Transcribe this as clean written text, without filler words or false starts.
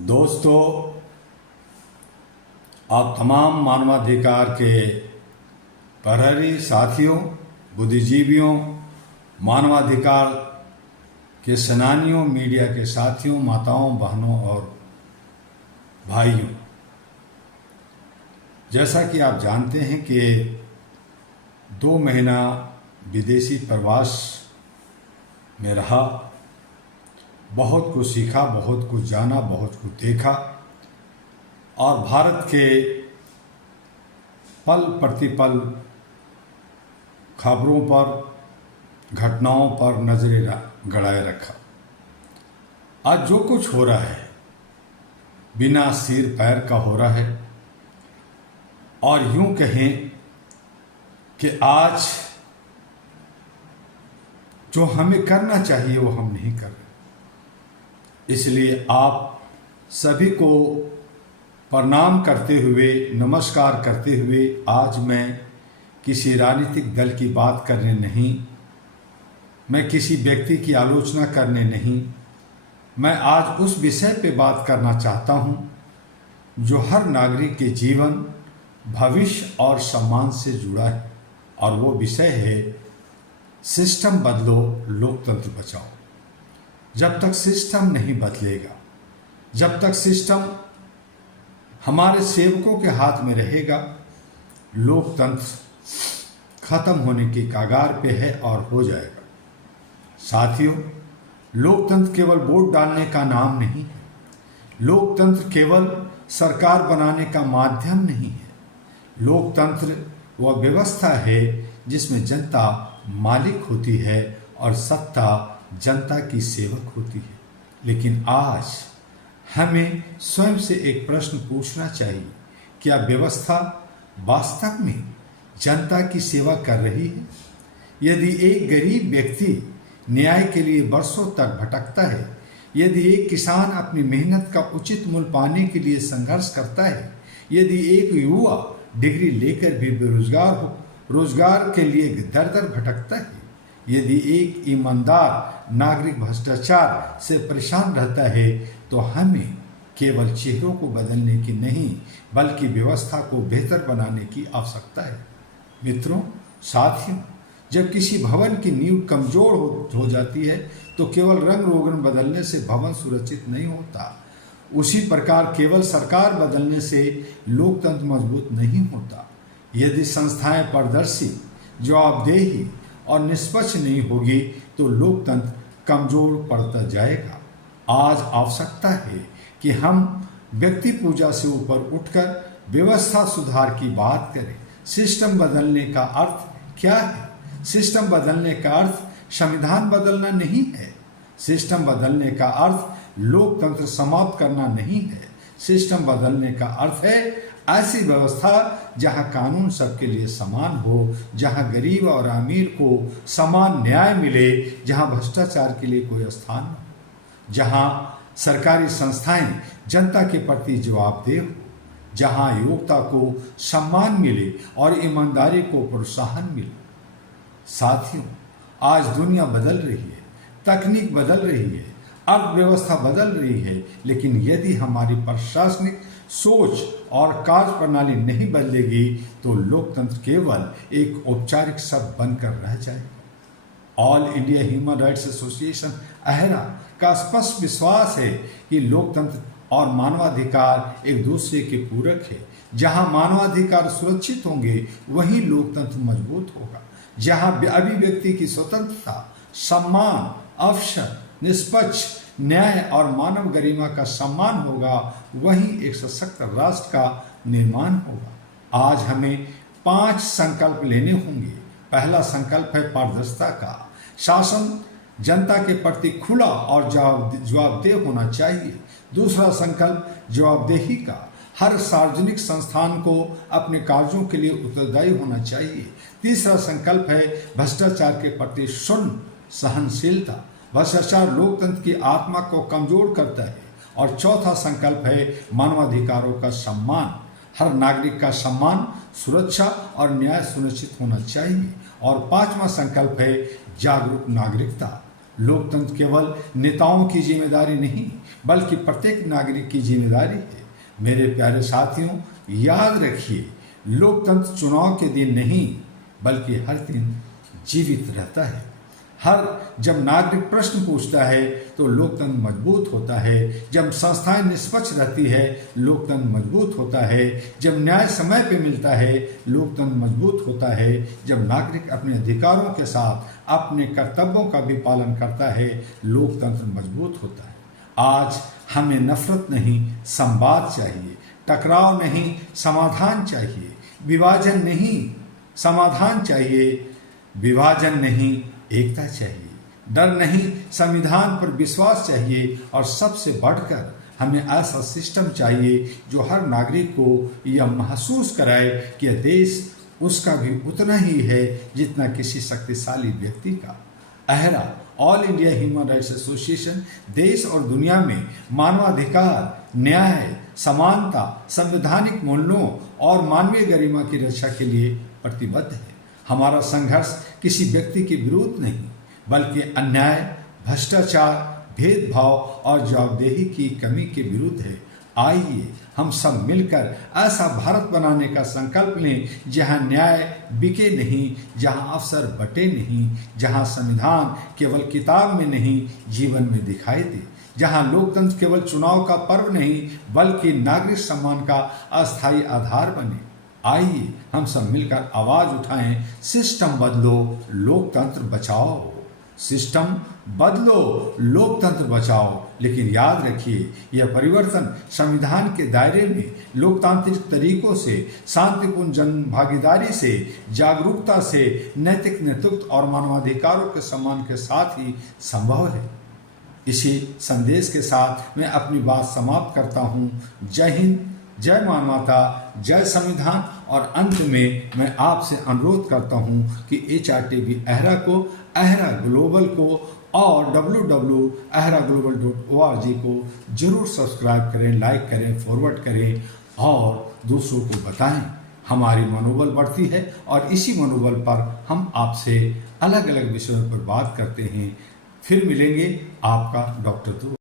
दोस्तों, आप तमाम मानवाधिकार के प्रहरी साथियों, बुद्धिजीवियों, मानवाधिकार के सेनानियों, मीडिया के साथियों, माताओं, बहनों और भाइयों, जैसा कि आप जानते हैं कि 2 महीना विदेशी प्रवास में रहा, बहुत कुछ सीखा, बहुत कुछ जाना, बहुत कुछ देखा और भारत के पल प्रतिपल खबरों पर, घटनाओं पर नजरें गड़ाए रखा। आज जो कुछ हो रहा है बिना सिर पैर का हो रहा है और यूं कहें कि आज जो हमें करना चाहिए वो हम नहीं कर रहे। इसलिए आप सभी को प्रणाम करते हुए, नमस्कार करते हुए आज मैं किसी राजनीतिक दल की बात करने नहीं, मैं किसी व्यक्ति की आलोचना करने नहीं, मैं आज उस विषय पे बात करना चाहता हूं जो हर नागरिक के जीवन, भविष्य और सम्मान से जुड़ा है और वो विषय है सिस्टम बदलो, लोकतंत्र बचाओ। जब तक सिस्टम नहीं बदलेगा, जब तक सिस्टम हमारे सेवकों के हाथ में रहेगा, लोकतंत्र खत्म होने की कगार पे है और हो जाएगा। साथियों, लोकतंत्र केवल वोट डालने का नाम नहीं है, लोकतंत्र केवल सरकार बनाने का माध्यम नहीं है। लोकतंत्र वह व्यवस्था है जिसमें जनता मालिक होती है और सत्ता जनता की सेवक होती है। लेकिन आज हमें स्वयं से एक प्रश्न पूछना चाहिए, क्या व्यवस्था वास्तव में जनता की सेवा कर रही है? यदि एक गरीब व्यक्ति न्याय के लिए बरसों तक भटकता है, यदि एक किसान अपनी मेहनत का उचित मूल्य पाने के लिए संघर्ष करता है, यदि एक युवा डिग्री लेकर भी बेरोजगार हो, रोजगार के लिए दर दर भटकता है, यदि एक ईमानदार नागरिक भ्रष्टाचार से परेशान रहता है, तो हमें केवल चेहरों को बदलने की नहीं बल्कि व्यवस्था को बेहतर बनाने की आवश्यकता है। मित्रों, साथियों, जब किसी भवन की नींव कमजोर हो जाती है तो केवल रंग रोगन बदलने से भवन सुरक्षित नहीं होता। उसी प्रकार केवल सरकार बदलने से लोकतंत्र मजबूत नहीं होता। यदि संस्थाएं पारदर्शी, जवाबदेही और निष्पक्ष नहीं होगी तो लोकतंत्र कमजोर पड़ता जाएगा। आज आवश्यकता है कि हम व्यक्ति पूजा से ऊपर उठकर व्यवस्था सुधार की बात करें। सिस्टम बदलने का अर्थ क्या है? सिस्टम बदलने का अर्थ संविधान बदलना नहीं है। सिस्टम बदलने का अर्थ लोकतंत्र समाप्त करना नहीं है। सिस्टम बदलने का अर्थ है ऐसी व्यवस्था जहां कानून सबके लिए समान हो, जहां गरीब और अमीर को समान न्याय मिले, जहां भ्रष्टाचार के लिए कोई स्थान न हो, जहां सरकारी संस्थाएं जनता के प्रति जवाबदेह हो, जहां योग्यता को सम्मान मिले और ईमानदारी को प्रोत्साहन मिले। साथियों, आज दुनिया बदल रही है, तकनीक बदल रही है, अर्थव्यवस्था बदल रही है, लेकिन यदि हमारी प्रशासनिक सोच और कार्य प्रणाली नहीं बदलेगी तो लोकतंत्र केवल एक औपचारिक शब्द बनकर रह जाएगा। All India human rights association AHRA का स्पष्ट विश्वास है कि लोकतंत्र और मानवाधिकार एक दूसरे के पूरक है। जहां मानवाधिकार सुरक्षित होंगे वहीं लोकतंत्र मजबूत होगा। जहां अभिव्यक्ति की स्वतंत्रता, सम्मान, अवसर, निष्पक्ष न्याय और मानव गरिमा का सम्मान होगा, वहीं एक सशक्त राष्ट्र का निर्माण होगा। आज हमें 5 संकल्प लेने होंगे। पहला संकल्प है पारदर्शिता का। शासन जनता के प्रति खुला और जवाबदेह होना चाहिए। दूसरा संकल्प जवाबदेही का। हर सार्वजनिक संस्थान को अपने कार्यों के लिए उत्तरदायी होना चाहिए। तीसरा संकल्प है भ्रष्टाचार के प्रति शून्य सहनशीलता। भ्रष्टाचार लोकतंत्र की आत्मा को कमजोर करता है। और चौथा संकल्प है मानवाधिकारों का सम्मान। हर नागरिक का सम्मान, सुरक्षा और न्याय सुनिश्चित होना चाहिए। और 5वां संकल्प है जागरूक नागरिकता। लोकतंत्र केवल नेताओं की जिम्मेदारी नहीं बल्कि प्रत्येक नागरिक की जिम्मेदारी है। मेरे प्यारे साथियों, याद रखिए, लोकतंत्र चुनाव के दिन नहीं बल्कि हर दिन जीवित रहता है। जब नागरिक प्रश्न पूछता है तो लोकतंत्र मजबूत होता है। जब संस्थाएं निष्पक्ष रहती है लोकतंत्र मजबूत होता है। जब न्याय समय पे मिलता है लोकतंत्र मजबूत होता है। जब नागरिक अपने अधिकारों के साथ अपने कर्तव्यों का भी पालन करता है लोकतंत्र मजबूत होता है। आज हमें नफरत नहीं संवाद चाहिए, टकराव नहीं समाधान चाहिए, विभाजन नहीं समाधान चाहिए, विभाजन नहीं एकता चाहिए, डर नहीं संविधान पर विश्वास चाहिए और सबसे बढ़कर हमें ऐसा सिस्टम चाहिए जो हर नागरिक को यह महसूस कराए कि यह देश उसका भी उतना ही है जितना किसी शक्तिशाली व्यक्ति का। AHRA all India human rights association देश और दुनिया में मानवाधिकार, न्याय, समानता, संवैधानिक मूल्यों और मानवीय गरिमा की रक्षा के लिए प्रतिबद्ध है। हमारा संघर्ष किसी व्यक्ति के विरुद्ध नहीं बल्कि अन्याय, भ्रष्टाचार, भेदभाव और जवाबदेही की कमी के विरुद्ध है। आइए हम सब मिलकर ऐसा भारत बनाने का संकल्प लें जहां न्याय बिके नहीं, जहां अवसर बटे नहीं, जहां संविधान केवल किताब में नहीं जीवन में दिखाई दे, जहां लोकतंत्र केवल चुनाव का पर्व नहीं बल्कि नागरिक सम्मान का अस्थायी आधार बने। आइए हम सब मिलकर आवाज उठाएं, सिस्टम बदलो, लोकतंत्र बचाओ। सिस्टम बदलो, लोकतंत्र बचाओ। लेकिन याद रखिए, यह परिवर्तन संविधान के दायरे में लोकतांत्रिक तरीकों से, शांतिपूर्ण जन भागीदारी से, जागरूकता से, नैतिक नेतृत्व और मानवाधिकारों के सम्मान के साथ ही संभव है। इसी संदेश के साथ मैं अपनी बात समाप्त करता हूँ। जय हिंद, जय मानवता, जय संविधान। और अंत में मैं आपसे अनुरोध करता हूं कि HRTV अहरा को, अहरा ग्लोबल को और www.ahraglobal.org को जरूर सब्सक्राइब करें, लाइक करें, फॉरवर्ड करें और दूसरों को बताएं। हमारी मनोबल बढ़ती है और इसी मनोबल पर हम आपसे अलग अलग विषयों पर बात करते हैं। फिर मिलेंगे, आपका डॉक्टर